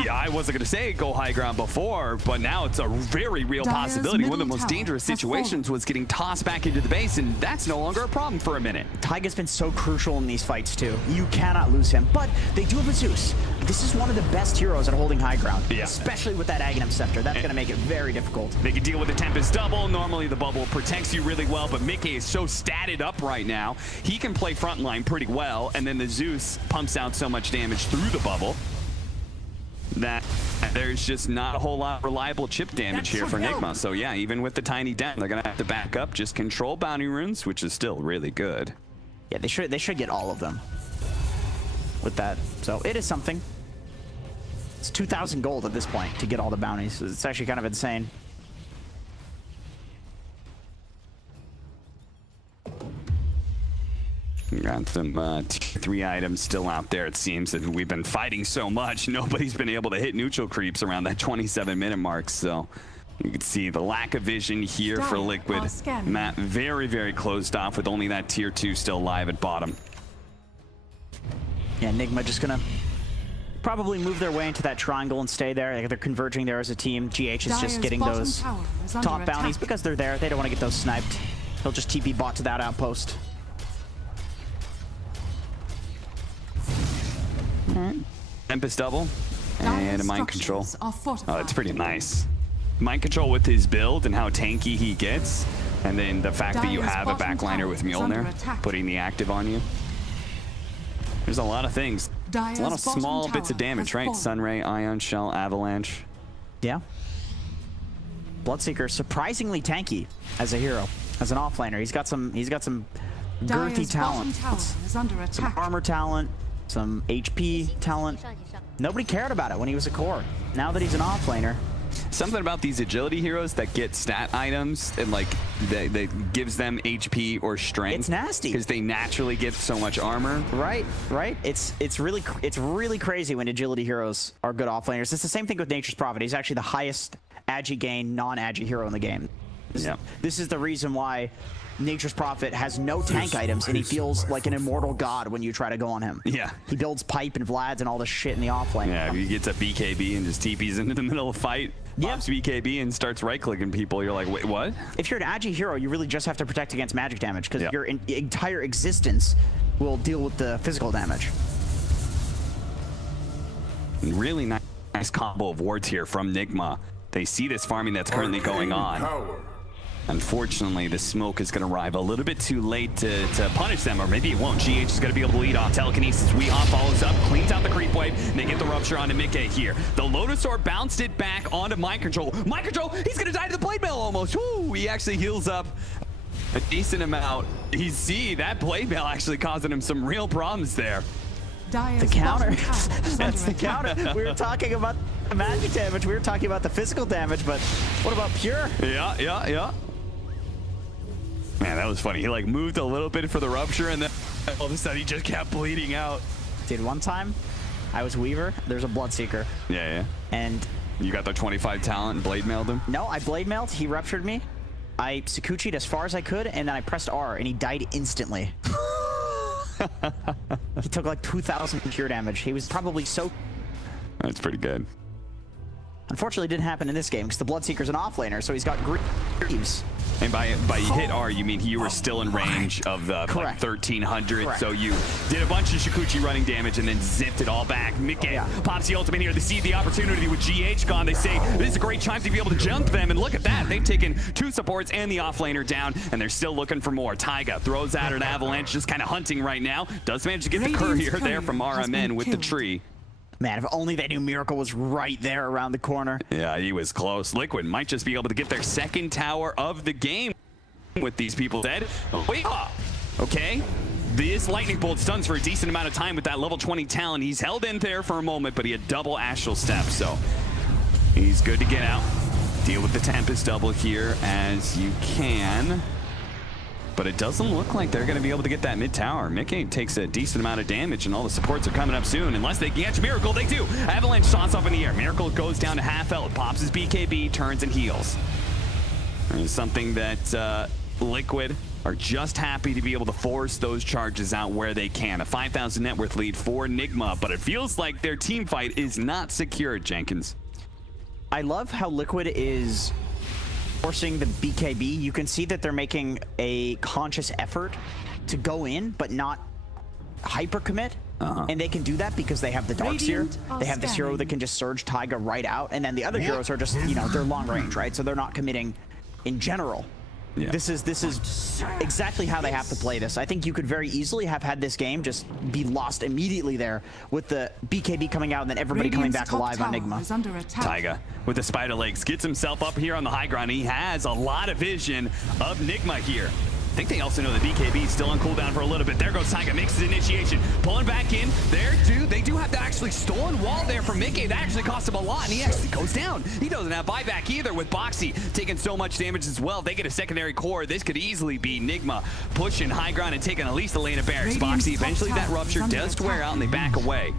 Yeah, I wasn't going to say go high ground before, but now it's a very real possibility. One of the most dangerous situations was getting tossed back into the base, and that's no longer a problem for a minute. Taiga's been so crucial in these fights too. You cannot lose him, but they do have a Zeus. This is one of the best heroes at holding high ground, especially with that Aghanim Scepter. That's going to make it very difficult. They can deal with the Tempest double. Normally the bubble protects you really well, but Mickey is so statted up right now. He can play frontline pretty well, and then the Zeus pumps out so much damage through the bubble that there's just not a whole lot of reliable chip damage here for Nigma. So yeah, even with the tiny dent, they're gonna have to back up, just control bounty runes, which is still really good. Yeah, they should get all of them with that. So it is something. It's 2,000 gold at this point to get all the bounties. It's actually kind of insane. Got some tier 3 items still out there. It seems that we've been fighting so much, nobody's been able to hit neutral creeps around that 27-minute mark. So you can see the lack of vision here for Liquid. Map very, very closed off with only that tier 2 still live at bottom. Yeah, Nigma just gonna probably move their way into that triangle and stay there. They're converging there as a team. GH is just getting those top bounties because they're there. They don't want to get those sniped. He'll just TP bot to that outpost. Tempest double and a mind control. Oh, that's pretty nice. Mind control with his build and how tanky he gets, and then the fact that you have a backliner with Mjolnir putting the active on you. There's a lot of things. A lot of small bits of damage, right? Sunray, Ion Shell, Avalanche. Yeah. Bloodseeker surprisingly tanky as a hero, as an offlaner. He's got some girthy talent, some armor talent, some HP talent. Nobody cared about it when he was a core. Now that he's an offlaner, something about these agility heroes that get stat items and like that gives them HP or strength. It's nasty because they naturally get so much armor. Right. It's really crazy when agility heroes are good offlaners. It's the same thing with Nature's Prophet. He's actually the highest agi gain non-agi hero in the game. This is the reason why Nature's Prophet has no tank items, and he feels like an immortal god when you try to go on him. Yeah. He builds pipe and Vlads and all this shit in the offlane. Yeah, he gets a BKB and just TPs into the middle of the fight, pops BKB and starts right-clicking people. You're like, wait, what? If you're an agi hero, you really just have to protect against magic damage, because your entire existence will deal with the physical damage. Really nice combo of wards here from Nigma. They see this farming that's currently going on. Unfortunately, the smoke is going to arrive a little bit too late to punish them, or maybe it won't. GH is going to be able to lead off. Telekinesis, Weehawk follows up, cleans out the creep wave, and they get the rupture onto Mickey here. The Lotus Orb bounced it back onto Mind Control. Mind Control, he's going to die to the Blade Mail almost. Woo, he actually heals up a decent amount. You see, that Blade Mail actually causing him some real problems there. The counter. That's the counter. We were talking about the magic damage. We were talking about the physical damage, but what about pure? Yeah. Man, that was funny. He like moved a little bit for the rupture, and then all of a sudden he just kept bleeding out. Dude, one time I was Weaver. There's a Bloodseeker. Yeah. And you got the 25 talent and blade mailed him? No, I blade mailed. He ruptured me. I Sakuchi'd as far as I could, and then I pressed R, and he died instantly. He took like 2,000 pure damage. He was probably so... That's pretty good. Unfortunately, it didn't happen in this game because the Bloodseeker's an offlaner, so he's got Greaves. And by hit R, you mean you were still in range of the like 1,300. Correct. So you did a bunch of Sakuchi running damage and then zipped it all back. Mickey pops the ultimate here. They see the opportunity with GH gone. They say, this is a great time to be able to jump them. And look at that. They've taken 2 supports and the offlaner down, and they're still looking for more. Taiga throws out an avalanche, just kind of hunting right now. Does manage to get the courier there from RMN with the tree. Man, if only they knew Miracle was right there around the corner. Yeah, he was close. Liquid might just be able to get their second tower of the game with these people dead. Okay. This lightning bolt stuns for a decent amount of time with that level 20 talent. He's held in there for a moment, but he had double astral step, so he's good to get out. Deal with the Tempest double here as you can. But it doesn't look like they're going to be able to get that mid tower. Mickey takes a decent amount of damage, and all the supports are coming up soon. Unless they catch Miracle, they do. Avalanche toss up in the air. Miracle goes down to half health, pops his BKB, turns and heals. It's something that Liquid are just happy to be able to force those charges out where they can. A 5,000 net worth lead for Nigma, but it feels like their team fight is not secure, Jenkins. I love how Liquid is forcing the BKB. You can see that they're making a conscious effort to go in, but not hyper commit. And they can do that because they have the Darkseer. They have this hero that can just surge Taiga right out, and then the other heroes are just, you know, they're long range, right? So they're not committing in general. Yeah. This is exactly how they have to play this. I think you could very easily have had this game just be lost immediately there with the BKB coming out and then everybody coming back alive on Nigma. Taiga with the spider legs gets himself up here on the high ground. He has a lot of vision of Nigma here. I think they also know the BKB is still on cooldown for a little bit. There goes Taiga, makes his initiation. Pulling back in. There, dude, they do have the actually stolen wall there from Mickey. That actually cost him a lot, and he actually goes down. He doesn't have buyback either with Boxy taking so much damage as well. They get a secondary core. This could easily be Nigma pushing high ground and taking at least a lane of barracks. Boxy, eventually that rupture does wear out, and they back away.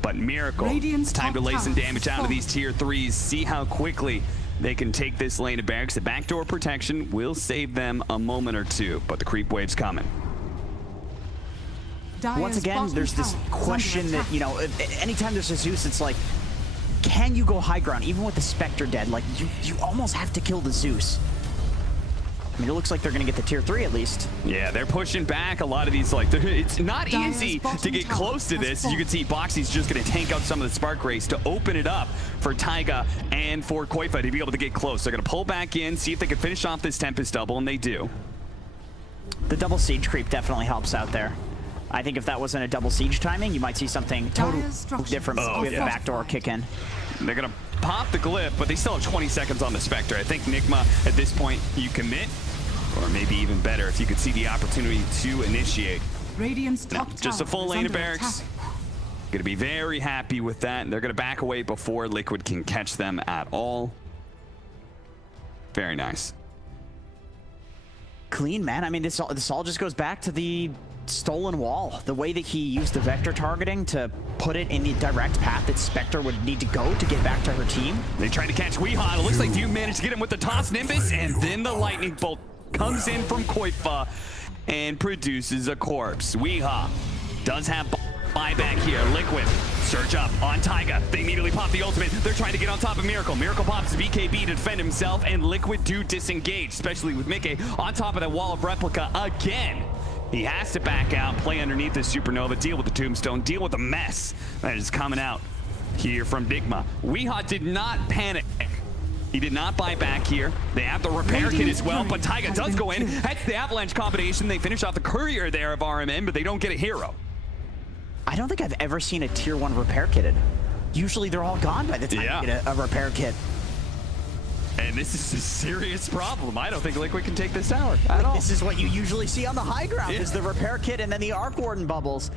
But Miracle, it's time to lay some damage out of these tier 3s. See how quickly they can take this lane of barracks. The backdoor protection will save them a moment or two, but the creep wave's coming. Once again, there's this question that, you know, anytime there's a Zeus, it's like, can you go high ground? Even with the Spectre dead, like, you almost have to kill the Zeus. I mean, it looks like they're going to get the tier 3 at least. Yeah, they're pushing back a lot of these. Like, it's not easy to get close to this. As you can see, Boxy's just going to tank out some of the Spark Race to open it up for Taiga and for Koifa to be able to get close. They're going to pull back in, see if they can finish off this Tempest double, and they do. The double siege creep definitely helps out there. I think if that wasn't a double siege timing, you might see something totally different with the backdoor kick in. They're going to pop the glyph, but they still have 20 seconds on the Spectre. I think Nigma, at this point, you commit, or maybe even better if you could see the opportunity to initiate. Radiant's top just a full lane of barracks. Gonna be very happy with that. They're gonna back away before Liquid can catch them at all. Very nice. Clean, man. I mean, this all just goes back to the stolen wall. The way that he used the vector targeting to put it in the direct path that Spectre would need to go to get back to her team. They tried to catch Weehaw. It looks like you managed to get him with the toss Nimbus, and then the lightning bolt comes in from Koifa and produces a corpse. Weehaw does have buyback here. Liquid surge up on Taiga. They immediately pop the ultimate. They're trying to get on top of Miracle. Miracle pops BKB to defend himself, and Liquid do disengage, especially with Mickey on top of that wall of replica again. He has to back out, play underneath the supernova, deal with the tombstone, deal with the mess that is coming out here from Nigma. Weehaw did not panic. He did not buy back here. They have the repair kit as well, but Taiga does go in. That's the avalanche combination. They finish off the courier there of RMN, but they don't get a hero. I don't think I've ever seen a tier 1 repair kitted. Usually they're all gone by the time you get a repair kit. And this is a serious problem. I don't think Liquid can take this tower at all. This is what you usually see on the high ground, is the repair kit and then the Arc Warden bubbles.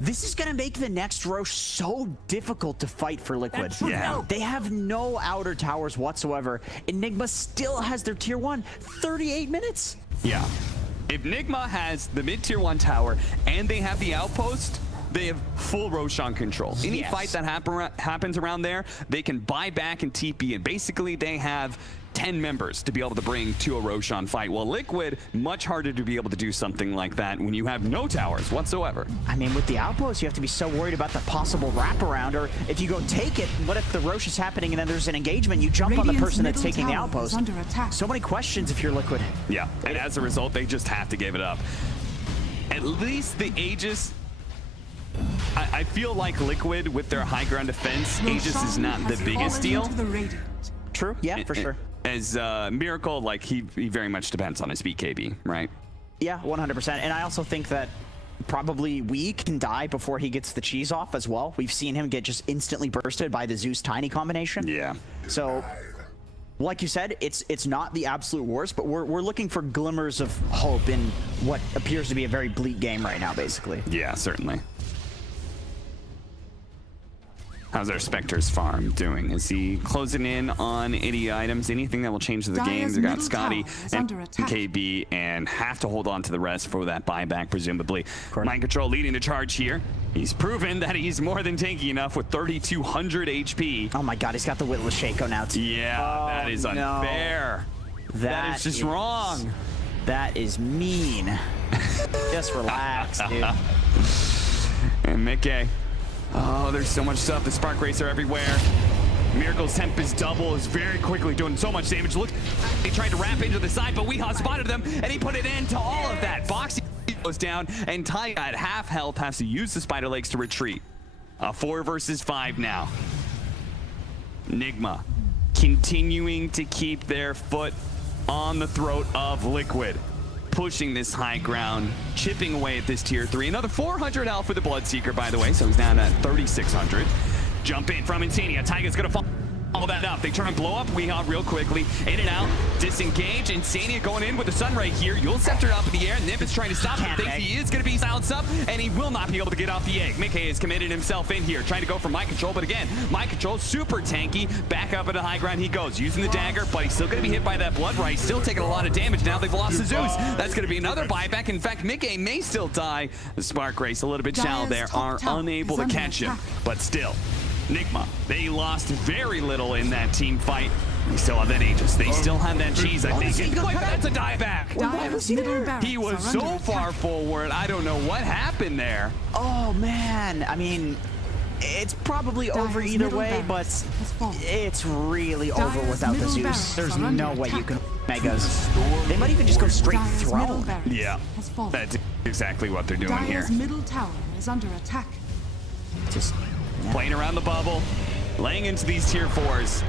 This is going to make the next Roche so difficult to fight for Liquid. Yeah. They have no outer towers whatsoever. Enigma still has their tier 1. 38 minutes. Yeah. If Nigma has the mid-tier 1 tower and they have the outpost, they have full Roshan control. Any fight that happens around there, they can buy back and TP, and basically they have 10 members to be able to bring to a Roshan fight. Well, Liquid, much harder to be able to do something like that when you have no towers whatsoever. I mean, with the outpost, you have to be so worried about the possible wraparound, or if you go take it, what if the Roche is happening and then there's an engagement, you jump on the person that's taking the outpost. So many questions if you're Liquid. Yeah, and as a result, they just have to give it up. At least the Aegis, I feel like Liquid with their high ground defense, Aegis is not the biggest deal. True, yeah, for sure. As Miracle, like he very much depends on his BKB, right? Yeah, 100%. And I also think that probably Wee can die before he gets the cheese off as well. We've seen him get just instantly bursted by the Zeus Tiny combination. Yeah. So, like you said, it's not the absolute worst, but we're looking for glimmers of hope in what appears to be a very bleak game right now, basically. Yeah, certainly. How's our Spectre's farm doing? Is he closing in on any items? Anything that will change the game? They got Scotty and KB and have to hold on to the rest for that buyback, presumably. Mind Control leading the charge here. He's proven that he's more than tanky enough with 3,200 HP. Oh my god, he's got the Witless Shaco now too. Yeah, that is unfair. That is just wrong. That is mean. Just relax, dude. And Mickey. Oh, there's so much stuff. The Spark Racer everywhere. Miracle's Tempest double is very quickly doing so much damage. Look, they tried to wrap into the side, but Weehaw spotted them, and he put an end to all of that. Boxy goes down, and Taiga at half health has to use the Spider Legs to retreat. 4 versus 5 now. Nigma continuing to keep their foot on the throat of Liquid. Pushing this high ground, chipping away at this tier 3. Another 400 health for the Bloodseeker, by the way, so he's down at 3,600. Jump in from Insania. Taiga's gonna follow that up. They try and blow up Weehaw real quickly. In and out, disengage. Insania going in with the Sun Ray here. Yule Scepter up in the air. Nimbus trying to stop him. Thinks he is gonna be silenced up, and he will not be able to get off the egg. Mickey has committed himself in here, trying to go for Mind Control, but again, Mind Control super tanky. Back up at the high ground he goes, using the dagger, but he's still gonna be hit by that Blood Ray. Still taking a lot of damage. Now they've lost the Zeus. That's gonna be another buyback. In fact, Mickey may still die. The Spark Race a little bit shallow there, are unable to catch him, but still. Nigma, they lost very little in that team fight. We still have that Aegis. They still have that cheese, I think. Wait, that's a dieback. He was so far forward. I don't know what happened there. Oh, man. I mean, it's probably over either way, but it's really over without the Zeus. There's no way you can Megas. They might even just go straight throne. Yeah, that's exactly what they're doing here. Middle tower is under attack. Just playing around the bubble, laying into these tier 4s.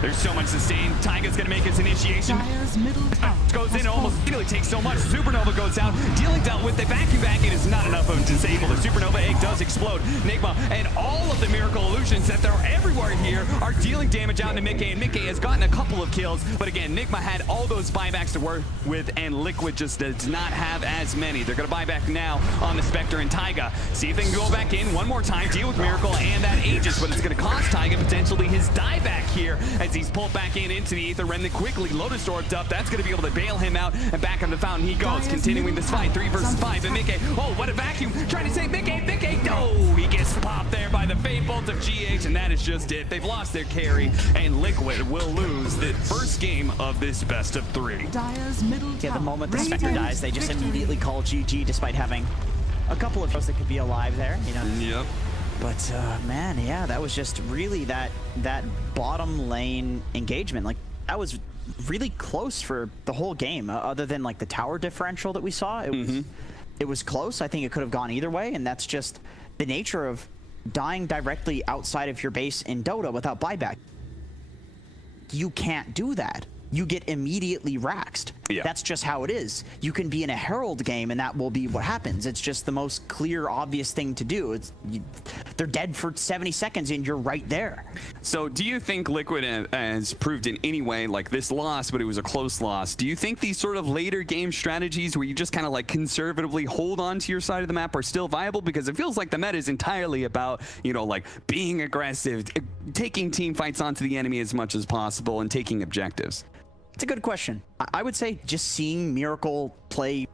There's so much sustain. Taiga's gonna make his initiation. Dire's middle tower Goes in almost really takes so much. Supernova goes down, dealing dealt with the vacuum bag. It is not enough of to disable. The Supernova egg does explode. Nigma and all of the Miracle Illusions that they're everywhere here are dealing damage out to Mickey, and Mickey has gotten a couple of kills, but again, Nigma had all those buybacks to work with, and Liquid just does not have as many. They're going to buy back now on the Spectre and Taiga. See if they can go back in one more time, deal with Miracle and that Aegis, but it's going to cost Taiga potentially his dieback here as he's pulled back into the Aether Remnant quickly. Lotus Orbed up. That's going to be able to bail him out, and back on the fountain he goes, continuing this fight. 3 versus 5, and Mickey, oh, what a vacuum. Trying to save Mickey. No, he gets popped there by the Fate Bolt of GH, and that is just it. They've lost their carry, and Liquid will lose the first game of this best of 3. Dire's middle Yeah, the tower moment the ready Spectre for dies, they just victory. immediately call GG despite having a couple of those that could be alive there, you know. Yep. But man, yeah, that was just really that bottom lane engagement. Like, that was really close for the whole game, other than like the tower differential that we saw. It was close. I think it could have gone either way, and that's just the nature of dying directly outside of your base in Dota without buyback. You can't do that. You get immediately raxed. Yeah. That's just how it is. You can be in a Herald game and that will be what happens. It's just the most clear, obvious thing to do. They're dead for 70 seconds and you're right there. So do you think Liquid has proved in any way, like this loss, but it was a close loss, do you think these sort of later game strategies where you just kind of like conservatively hold on to your side of the map are still viable? Because it feels like the meta is entirely about, you know, like being aggressive, taking team fights onto the enemy as much as possible and taking objectives. It's a good question. I would say just seeing Miracle play